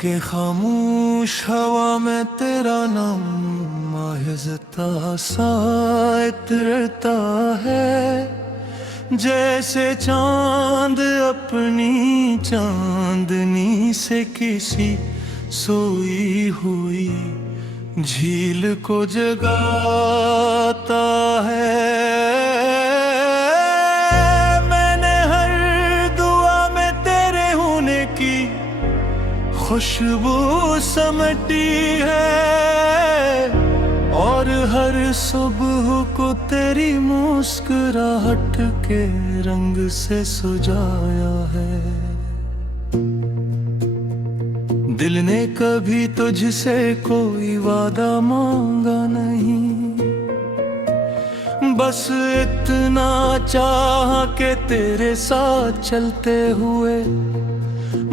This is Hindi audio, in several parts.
के खामोश हवा में तेरा नाम आहिस्ता सा इतरता है, जैसे चांद अपनी चांदनी से किसी सोई हुई झील को जगाता है। मैंने हर दुआ में तेरे होने की खुशबू समटी है, और हर सुबह को तेरी मुस्कुराहट के रंग से सजाया है। दिल ने कभी तुझसे कोई वादा मांगा नहीं, बस इतना चाह के तेरे साथ चलते हुए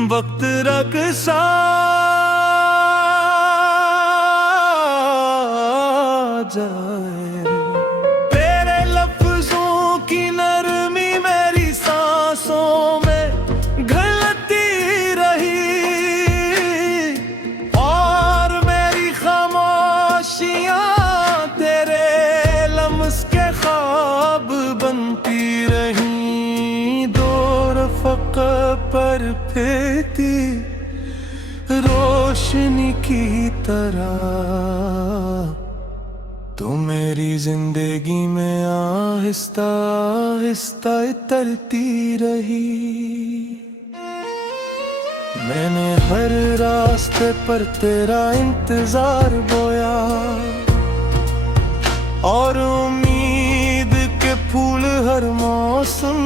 वक्त रक्सा जाए। तेरे लफ्जों की नरमी मेरी सांसों में घुलती रही, और मेरी खामोशियां तेरे लम्स के ख्वाब बनती रही। दो रफ़क़ पर फिरती रोशनी की तरह तू मेरी जिंदगी में आहिस्ता आहिस्ता उतरती रही। मैंने हर रास्ते पर तेरा इंतजार बोया, और उम्मीद के फूल हर मौसम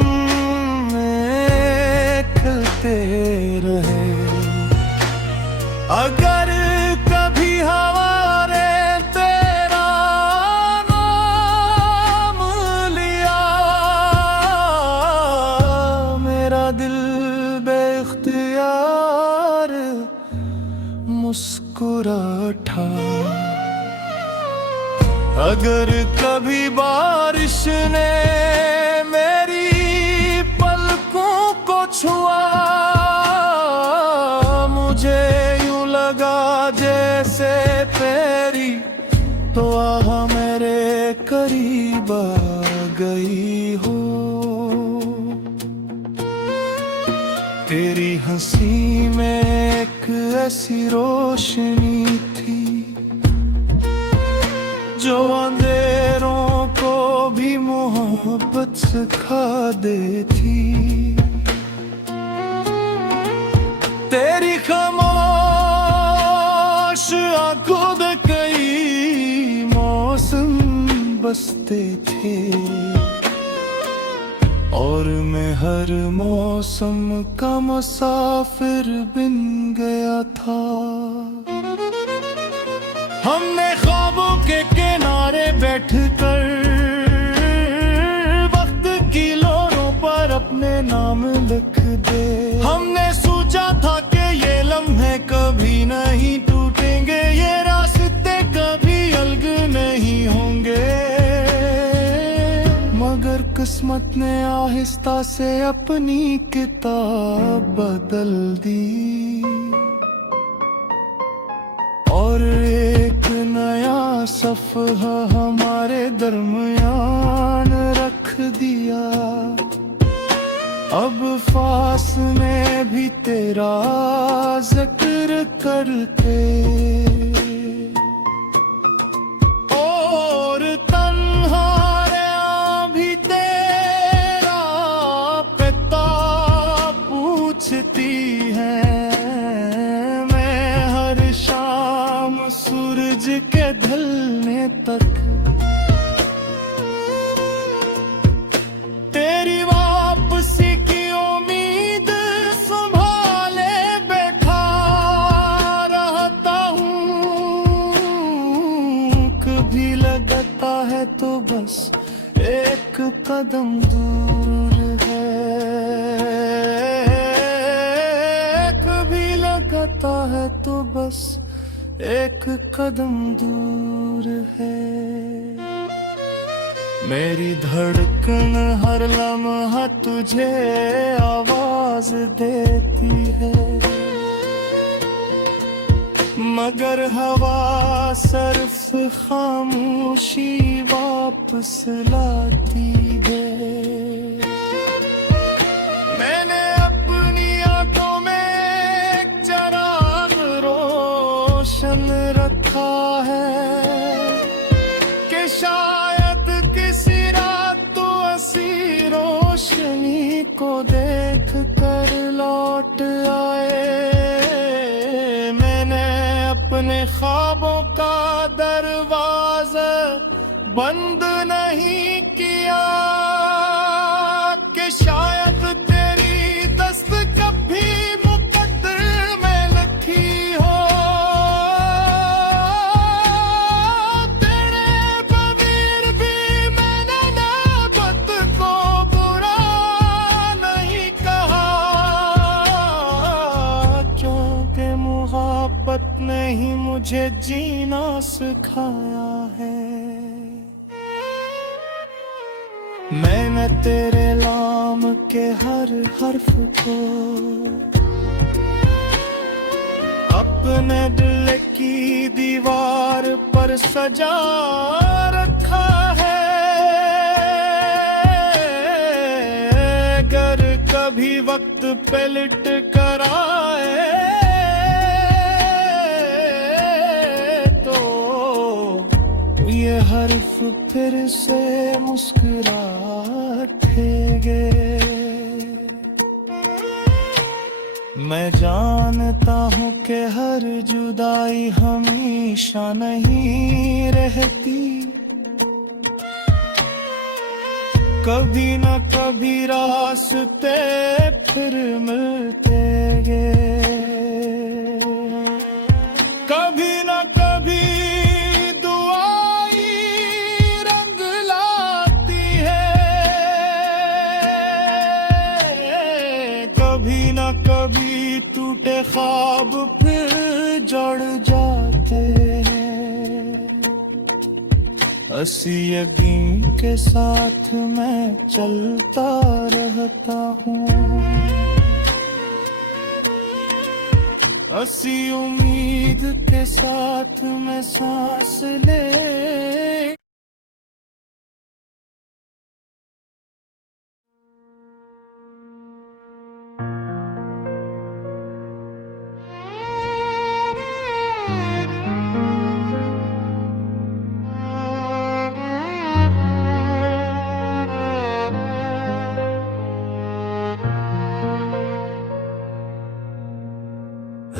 में खिलते रहे। अगर कभी हवा ने तेरा नाम लिया, मेरा दिल बेख्तियार मुस्कुरा उठा। अगर कभी बारिश ने मेरी पलकों को छुआ, मुझे यूं लगा जैसे तेरी तो आह मेरे करीब आ गई हो। तेरी हंसी में एक ऐसी रोशनी थी जो अंधेरों को भी मोहब्बत सिखा देती। तेरी खामोश आंखों में कई मौसम बसते थे, और मैं हर मौसम का मुसाफिर बन गया था। हमने ख्वाबों के किनारे बैठकर वक्त की लोरों पर अपने नाम लिख दे। हमने सोचा था कि ये लम्हे कभी नहीं टूटेंगे, ये रास्ते कभी अलग नहीं होंगे, मगर किस्मत ने आहिस्ता से अपनी किताब बदल दी, और एक नया सफ़हा हमारे दरमियान रख दिया। अब फासले भी तेरा जिक्र करके, और तन्हाइयां भी तेरा पिता पूछती हैं। मैं हर शाम सूरज के ढलने तक तेरी वापसी की उम्मीद संभाले बैठा रहता हूँ। कभी लगता है तो बस एक कदम दूर है, कभी लगता है तो बस एक कदम दूर है। मेरी धड़कन हर लम्हा तुझे आवाज देती है, मगर हवा सिर्फ खामोशी वापस लाती है। मैंने अपनी आंखों में एक चिराग रोशन रखा है कि शायद किसी रात तो ऐसी रोशनी को देख कर लौट आए। मैंने अपने ख्वाबों का दरवाजा बंद नहीं किया कि शायद तेरी दस्त कभी मुकद्दर में लिखी हो। तेरे बगैर भी मैंने नौबत को बुरा नहीं कहा, क्योंकि मोहब्बत ने ही मुझे जीना सिखाया है। मैंने तेरे नाम के हर हर्फ को अपने दिल की दीवार पर सजा रखा है। अगर कभी वक्त पे लिट कर आए ये हर्फ फिर से मुस्कुराएंगे। मैं जानता हूँ कि हर जुदाई हमेशा नहीं रहती, कभी न कभी रास्ते फिर मिलते गे। कभी न कभी कभी न कभी टूटे ख्वाब फिर जड़ जाते हैं। हंसी यकीन के साथ मैं चलता रहता हूँ, हंसी उम्मीद के साथ मैं सांस ले।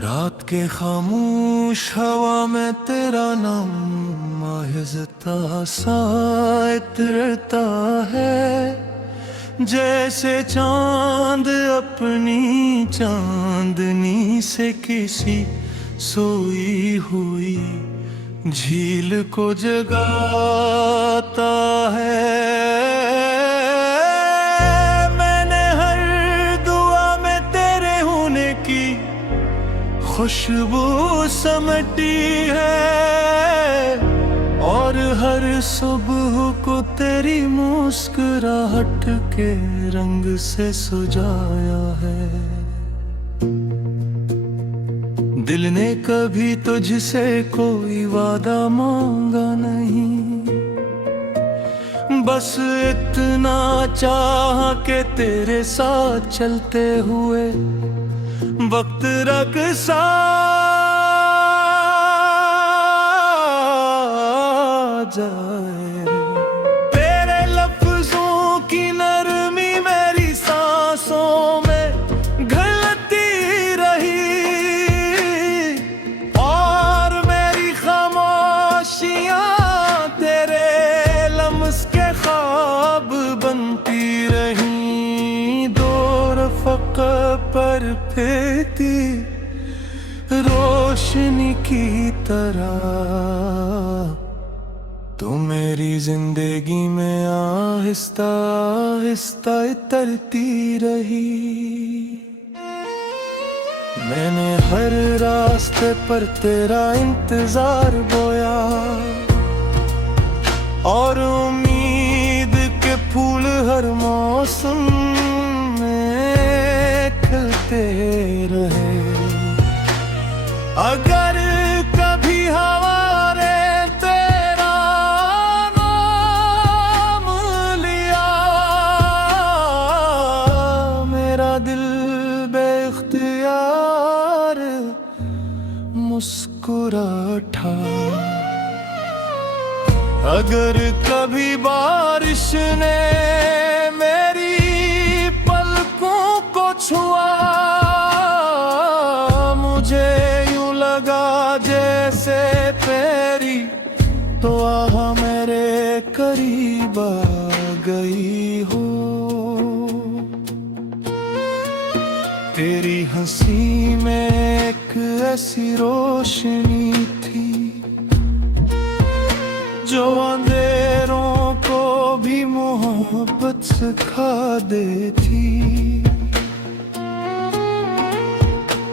रात के खामोश हवा में तेरा नाम आहिस्ता सा इतरता है, जैसे चांद अपनी चांदनी से किसी सोई हुई झील को जगाता है। मैंने हर दुआ में तेरे होने की खुशबू समटी है, और हर सुबह को तेरी मुस्कुराहट के रंग से सजाया है। दिल ने कभी तुझसे कोई वादा मांगा नहीं, बस इतना चाहा कि तेरे साथ चलते हुए वक्त रक्सा जाए। तेरे लफ्जों की नरमी मेरी सांसों में घुलती रही, और मेरी खामोशियां तेरे लम्स के ख्वाब बनती रही। दो रफ़क़ पर फेंकती रोशनी की तरह तू मेरी जिंदगी में आहिस्ता आहिस्ता उतरती रही। मैंने हर रास्ते पर तेरा इंतजार बोया, और उम्मीद के फूल हर मौसम में खिलते रहे। अगर मगर कभी बारिश ने मेरी पलकों को छुआ, मुझे यूं लगा जैसे तेरी तो आह मेरे करीब आ गई हो। तेरी हंसी में एक ऐसी रोशनी थी जो अंधेरों को भी मोहब्बत सिखा देती।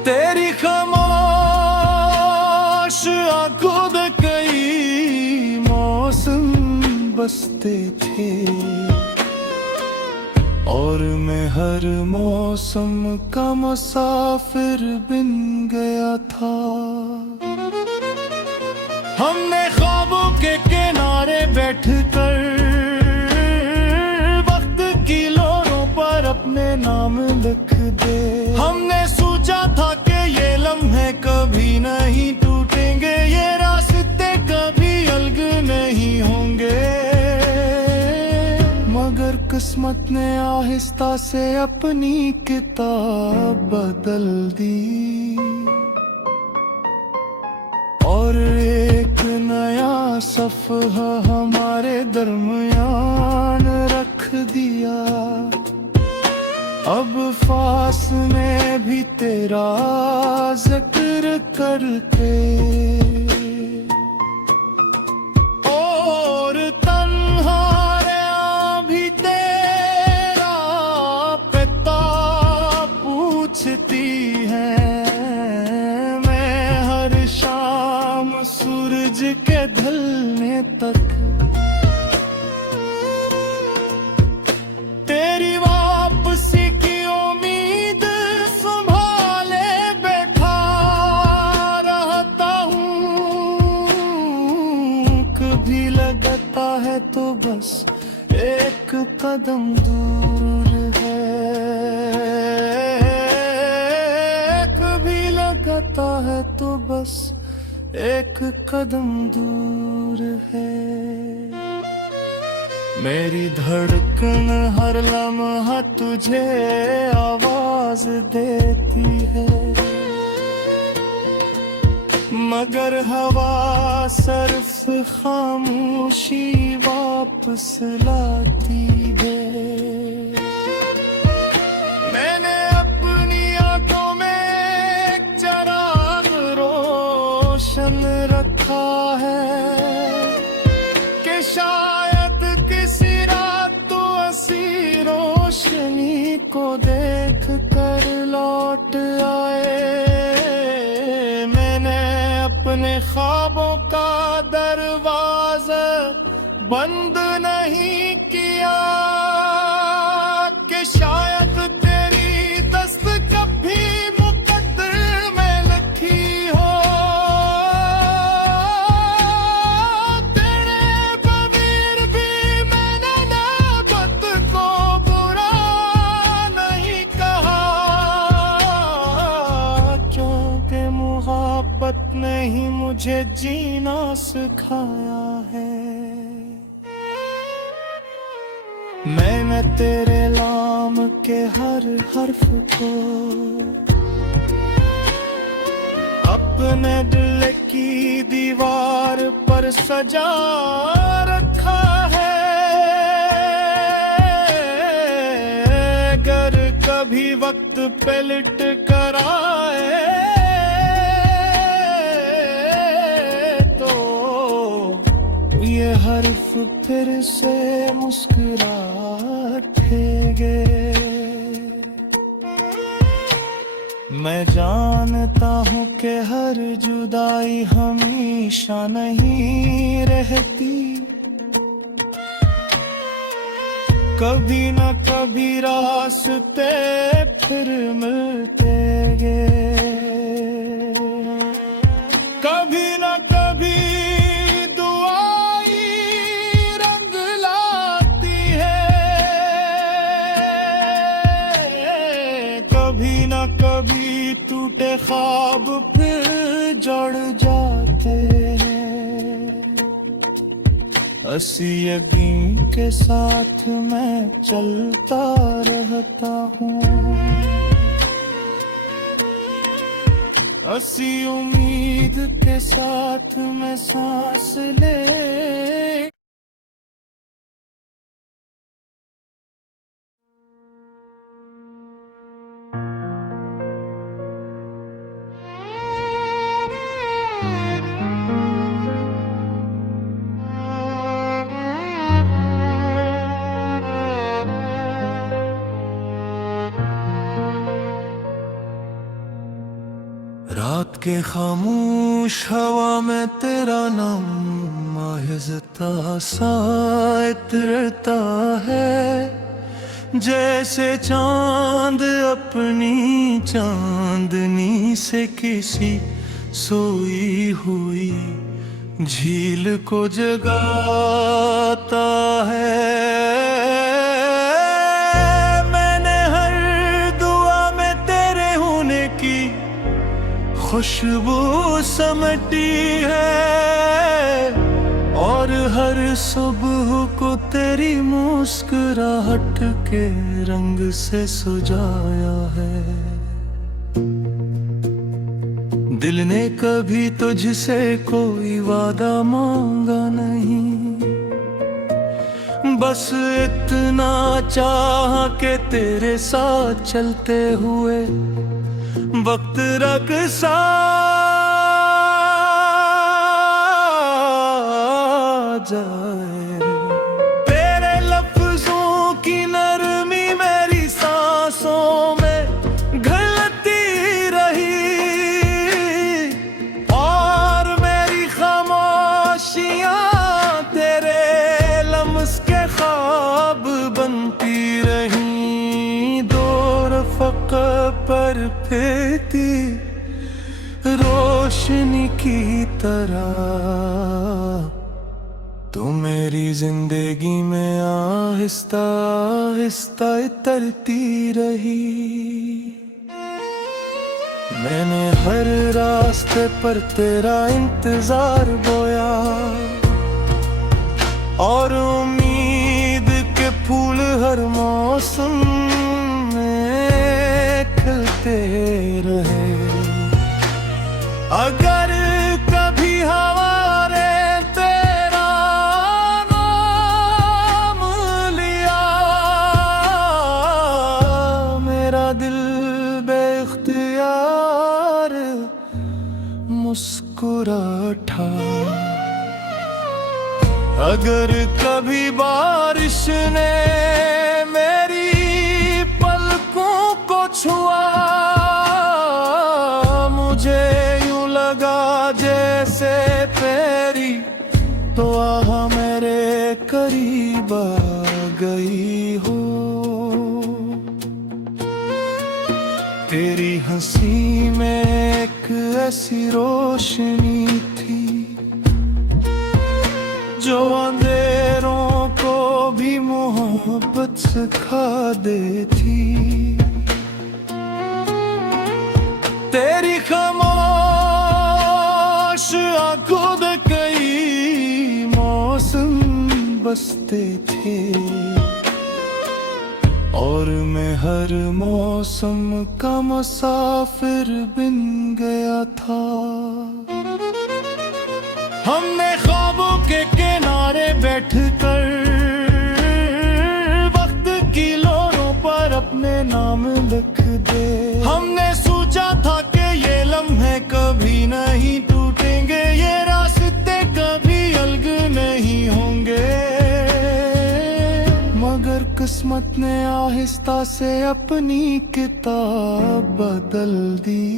तेरी खामोश आंखों में कई मौसम बसते थे और मैं हर मौसम का मुसाफिर बन गया था। हमने ख्वाबों के किनारे बैठकर वक्त की लोरों पर अपने नाम लिख दे। हमने सोचा था कि ये लम्हे कभी नहीं टूटेंगे, ये रास्ते कभी अलग नहीं होंगे, मगर किस्मत ने आहिस्ता से अपनी किताब बदल दी और एक नया सफ़हा हमारे दरमियान रख दिया। अब फासले भी तेरा जिक्र करके और तन्हाइयां भी तेरा पिता पूछती हैं। मैं हर शाम सूरज के ढलने तक तेरी वापसी की उम्मीद संभाले बैठा रहता हूँ। कभी लगता है तो बस एक कदम दूर है, कभी लगता है तो बस एक कदम दूर है। मेरी धड़कन हर लम्हा तुझे आवाज देती है, मगर हवा सिर्फ खामोशी वापस लाती है। मैंने अपनी आंखों में एक चिराग रोशन रखा है कि शायद किसी रात तो ऐसी रोशनी को देख कर लौट आए। मैंने अपने ख्वाबों का दरवाजा बंद नहीं किया कि शायद तेरी दस्त कभी मुकद्दर में लिखी हो। तेरे बगैर भी मैंने नौबत को बुरा नहीं कहा, क्योंकि मोहब्बत ने ही मुझे जीना सिखाया है। मैंने तेरे नाम के हर हर्फ को अपने दिल की दीवार पर सजा रखा है। अगर कभी वक्त पे लिट कर आए तो ये हर्फ फिर से मुस्कुरा उठेंगे। मैं जानता हूँ कि हर जुदाई हमेशा नहीं रहती, कभी न कभी रास्ते फिर मिलते गे। कभी न कभी दुआई रंग लाती है, कभी न कभी टूटे ख्वाब फिर जड़ जाते हैं। हंसी यकीन के साथ मैं चलता रहता हूँ, हंसी उम्मीद के साथ मैं सांस ले। रात के खामोश हवा में तेरा नाम आहिस्ता सा इतरता है, जैसे चांद अपनी चांदनी से किसी सोई हुई झील को जगाता है। मैंने हर दुआ में तेरे होने की खुशबू समटी है, और हर सुबह को तेरी मुस्कुराहट के रंग से सजाया है। दिल ने कभी तुझसे कोई वादा मांगा नहीं, बस इतना चाह के तेरे साथ चलते हुए वक्त रख सा जाए। तेरे लफ्जों की नरमी मेरी सांसों में घुलती रही, और मेरी खामोशियां तेरे लम्स के ख्वाब बनती रही। दो रफ़क़ पर फेंकती रोशनी की तरह तू मेरी जिंदगी में आहिस्ता आहिस्ता उतरती रही। मैंने हर रास्ते पर तेरा इंतजार बोया, और उम्मीद के फूल हर मौसम खिलते रहे। अगर कभी हवा ने तेरा नाम लिया, मेरा दिल बेख्तियार मुस्कुरा उठा। अगर कभी बारिश ने छुआ, मुझे यूं लगा जैसे तेरी तो आह मेरे करीब आ गई हो। तेरी हंसी में एक ऐसी रोशनी थी जो अंधेरों को भी मोहब्बत सिखा देती। तेरी खामोश आंखों में कई मौसम बसते थे, और मैं हर मौसम का मुसाफिर बन गया था। हमने ख्वाबों के किनारे बैठकर वक्त की लोरों पर अपने नाम लिख दे। हमने सोचा था कि ये लम्हे कभी नहीं टूटेंगे, ये रास्ते कभी अलग नहीं होंगे, मगर किस्मत ने आहिस्ता से अपनी किताब बदल दी,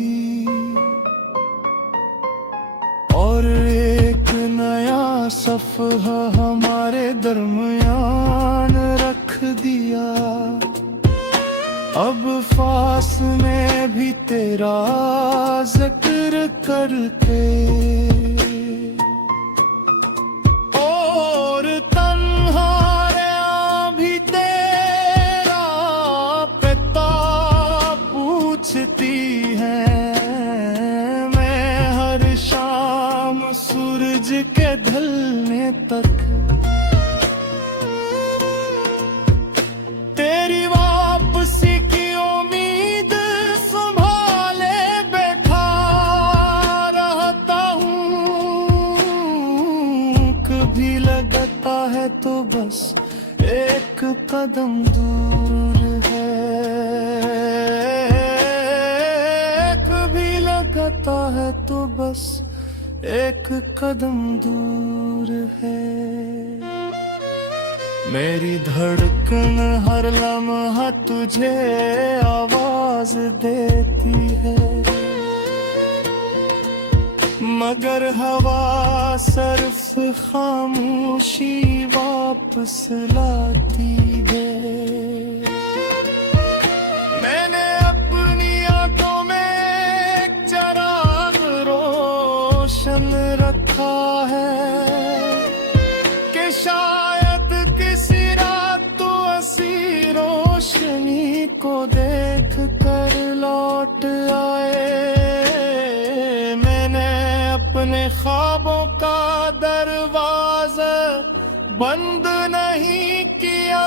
और एक नया सफ़हा हमारे दरमियान रख दिया। अब फासले भी तेरा जिक्र करके, और तन्हाइयां भी तेरा पिता पूछती हैं। मैं हर शाम सूरज के ढलने तक एक कदम दूर है। कभी लगता है तो बस एक कदम दूर है। मेरी धड़कन हर लम्हा तुझे आवाज देती है, मगर हवा सिर्फ खामोशी वापस लाती है। मैंने अपनी आंखों में एक चिराग रोशन रखा है कि शायद किसी रात तो ऐसी रोशनी को देख कर लौट आए। अपने ख्वाबों का दरवाजा बंद नहीं किया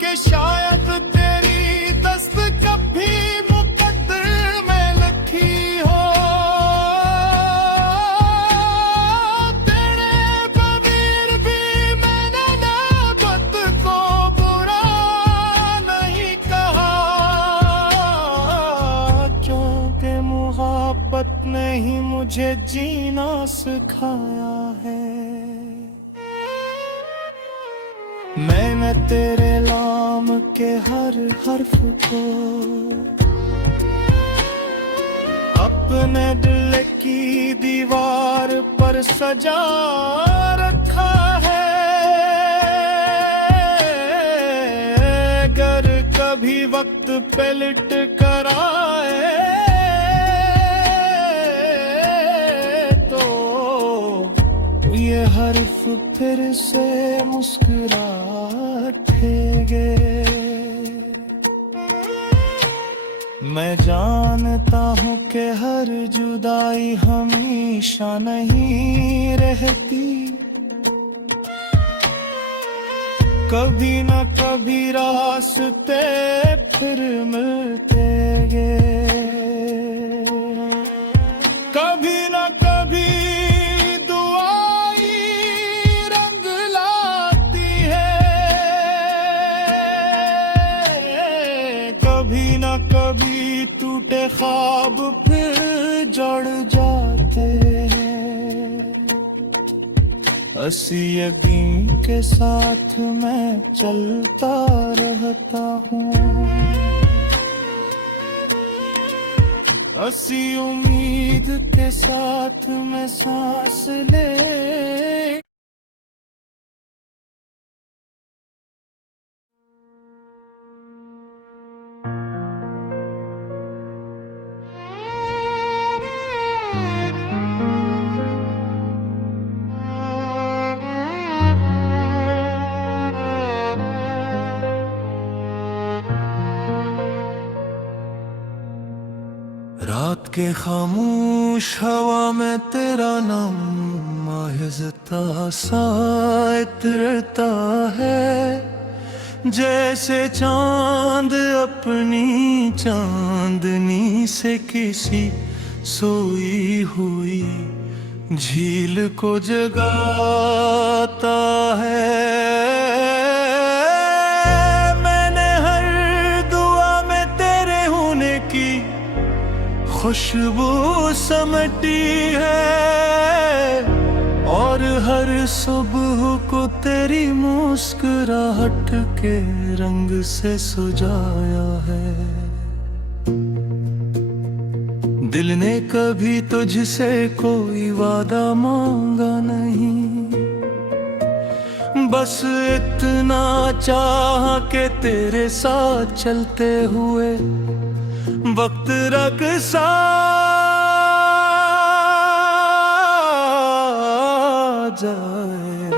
कि शायद तेरी दस्त कभी मुकद्दर में लिखी हो। तेरे बगैर भी मैंने नौबत को बुरा नहीं कहा, क्योंकि मोहब्बत नहीं मुझे जीना सिखाया है। मैंने तेरे नाम के हर हर्फ को अपने दिल की दीवार पर सजा रखा है। अगर कभी वक्त पे लिट कर आए ये हर्फ फिर से मुस्कुरा उठेंगे। मैं जानता हूँ कि हर जुदाई हमेशा नहीं रहती, कभी न कभी रास्ते फिर मिलते गे। कभी न कभी कभी टूटे ख्वाब फिर जड़ जाते हैं। हंसी यकीन के साथ मैं चलता रहता हूँ, हंसी उम्मीद के साथ मैं सांस ले। रात के खामोश हवा में तेरा नाम आहिस्ता सा इतरता है, जैसे चांद अपनी चांदनी से किसी सोई हुई झील को जगाता है। मैंने हर दुआ में तेरे होने की खुशबू समटी है, और हर सुबह को तेरी मुस्कुराहट के रंग से सजाया है। दिल ने कभी तुझसे कोई वादा मांगा नहीं, बस इतना चाहा कि तेरे साथ चलते हुए वक्त रक्सा जाए।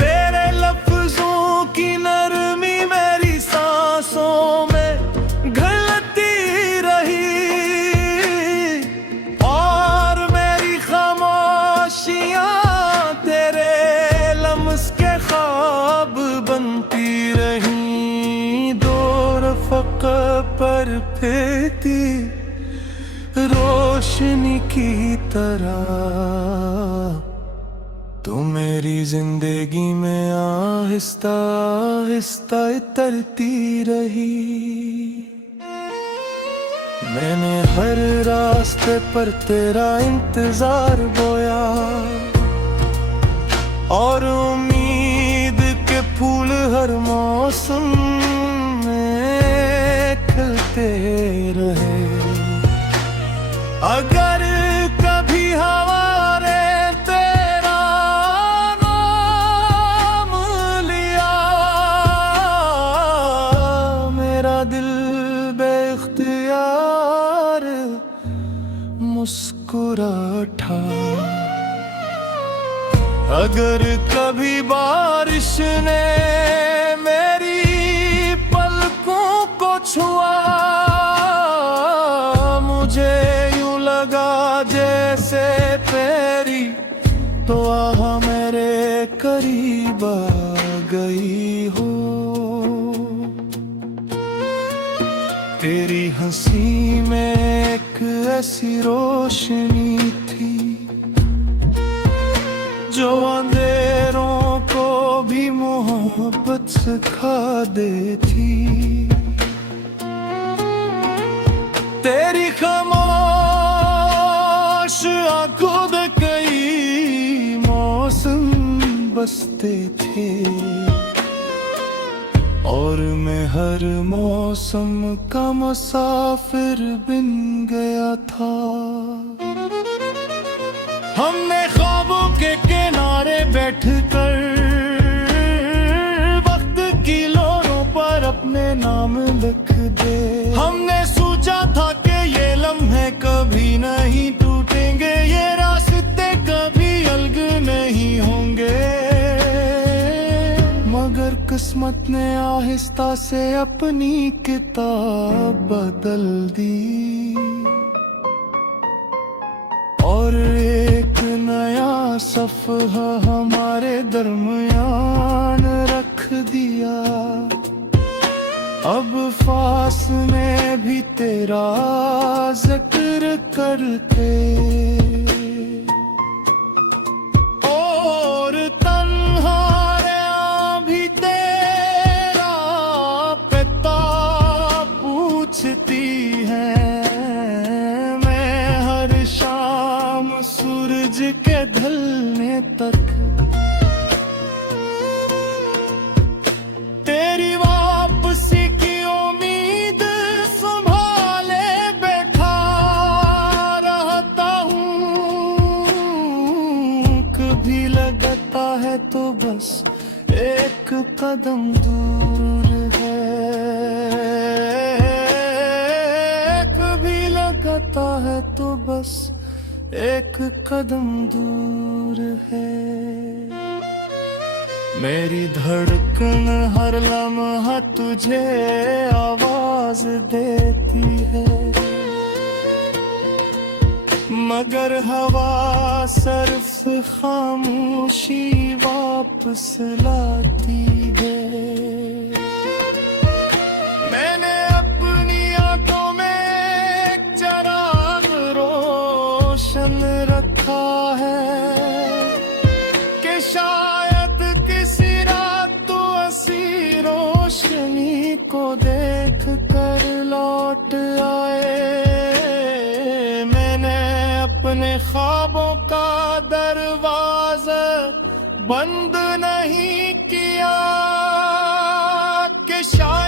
तेरे लफ्जों की नरमी मेरी सांसों में घुलती रही, और मेरी खामोशियां तेरे लम्स के ख्वाब बनती रही। दो रफ़क़ पर फेंकती रोशनी की तरह तू मेरी जिंदगी में आहिस्ता आहिस्ता उतरती रही। मैंने हर रास्ते पर तेरा इंतजार बोया और उम्मीद के फूल हर मौसम में खिलते रहे। अगर कभी हमारे तेरा नाम लिया, मेरा दिल बेख्तियार मुस्कुरा उठा। अगर कभी बारिश ने मेरी पलकों को छुआ, मुझे यूं लगा जैसे तेरी तो आह मेरे करीब आ गई हो। तेरी हंसी में एक ऐसी रोशनी थी जो अंधेरों को भी मोहब्बत सिखा देती। तेरी खामोश आंखों में कई मौसम बसते थे और मैं हर मौसम का मुसाफिर बन गया था। हमने ख्वाबों के किनारे बैठकर वक्त की लोरों पर अपने नाम लिख दे। हमने सोचा था कि ये लम्हे कभी नहीं टूटेंगे, ये रास्ते कभी अलग नहीं होंगे। मगर किस्मत ने आहिस्ता से अपनी किताब बदल दी और एक नया सफ़हा हमारे दरमियान रख दिया। अब फासले भी तेरा जिक्र करके और तन्हाइयां भी तेरा पिता पूछती हैं। मैं हर शाम सूरज के ढलने तक तेरी वापसी की उम्मीद संभाले बैठा रहता हूँ। कभी लगता है तो बस एक कदम दूर है, कभी लगता है तो बस एक कदम दूर है। मेरी धड़कन हर लम्हा तुझे आवाज देती है, मगर हवा सिर्फ खामोशी वापस लाती है। मैंने अपनी आंखों में एक चिराग रोशन रखा है कि शायद किसी रात तो ऐसी रोशनी को देख कर लौट आए। मैंने अपने ख्वाबों का दरवाजा बंद नहीं किया कि शायद